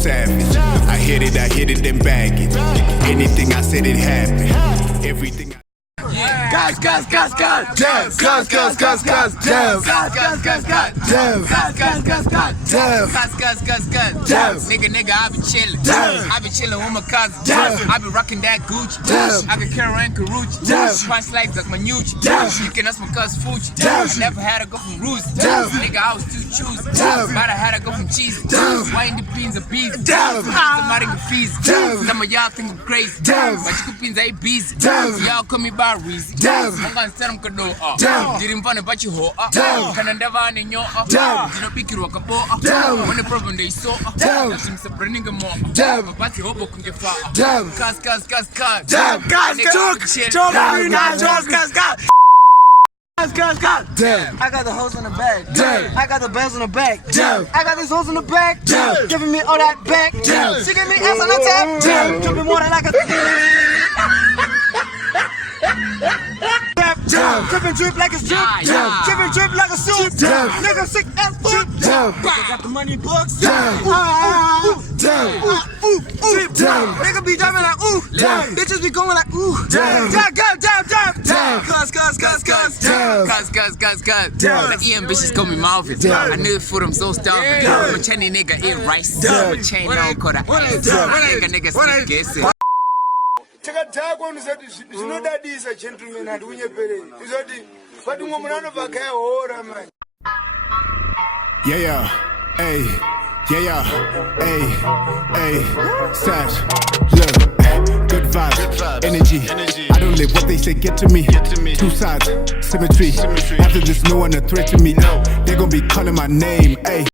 savage. I hit it, then bag it. Anything I said, it happened. Everything Guys, Dev. Nigga, I be chillin'. I be chillin' with my cousin. I be rockin' that Gucci. I be carrying Karuchi. Price life like my Nucci. You can ask my cousin Fucci. I never had to go from Roost. Nigga, I was too choosy. But I had to go from cheese. Wine the beans are bees. Somebody can fees. Some of y'all think I'm crazy. But chicken beans ain't busy. Y'all call me by reason. I'm gonna tell them kado. Didn't find about you ho. Can I never in your Dino Biki Rockabo. When the problem they saw. Nothing surprising more. But you hope can get far. Cuz. I got the hose in the back. I got the bells in the back. I got these hoes in the back. Giving me all that back. She give me ass on the tap. Dripping water like a Drippin' drip like it's drip. Drippin' drip like a soup. Nigga sick ass drip. Nigga got the money books. Nigga be driving like ooh. Bitches be going like ooh. Cuz. Like Ian bitches call me Marvin. I knew it for them so starving. I'm a Chinese nigga eat rice. I'm a chain on called a nigga stick guessing. Chakatagwa unisati zvinodadisa gentlemen and unyepereri izoti but umwe munhu anobva akayahora man. Yeah, hey, Sash, look, good vibes, energy. I don't live what they say, get to me. Two sides, symmetry. After this, no one a threat to me. They gon' be calling my name, hey.